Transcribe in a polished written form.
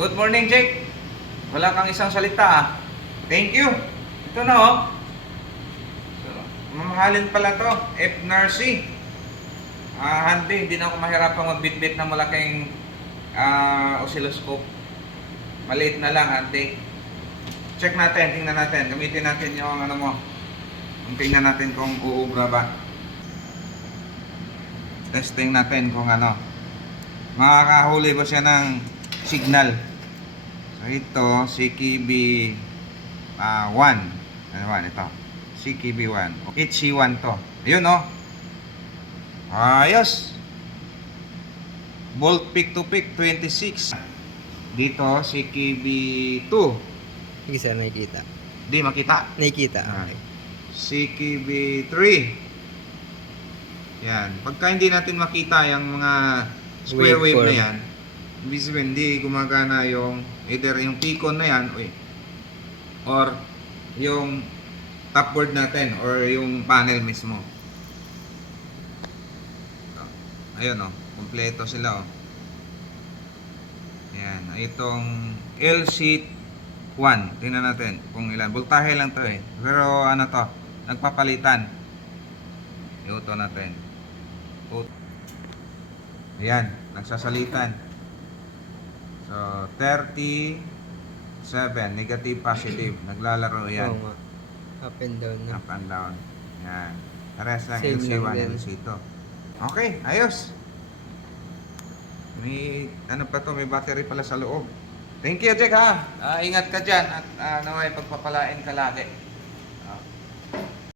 Good morning, Jake. Wala kang isang salita ah. Thank you. Ito na oh. So, mamahalin pala to. FNRC. Handy. Hindi na ako mahirapang magbitbit ng malaking oscilloscope. Maliit na lang, handy. Check natin, tingnan natin. Gamitin natin yung ano mo. Tingnan natin kung uubra ba. Testing natin kung ano. Makakahuli ba siya ng signal. So ito, CKB1. Ano ito? CKB1. HC1 to. Ayun oh. Ayos. Volt peak to peak 26. Dito CKB2. Hindi sir, nakikita. Di makita. Nakikita, okay. CKB3. Yan. Pagka hindi natin makita yung mga square wave na yan, ibig sabihin, hindi gumagana yung either yung Picon na yan or yung top board natin or yung panel mismo. Ayun oh, kompleto sila oh. Yan, itong L-sheet 1. Tingnan natin kung ilan. Voltahe lang to eh. Pero ano to, nagpapalitan. Iuto natin. Ayan, nagsasalitan. So, 37, negative, positive. Naglalaro yan. Oo nga. Up and down na. Up and down. Yan. Pares lang, Same LC1, lang din. LC2. Okay, ayos. May, ano pa to, may battery pala sa loob. Thank you, Jack ha. Ingat ka dyan at naway pagpapalain ka lagi.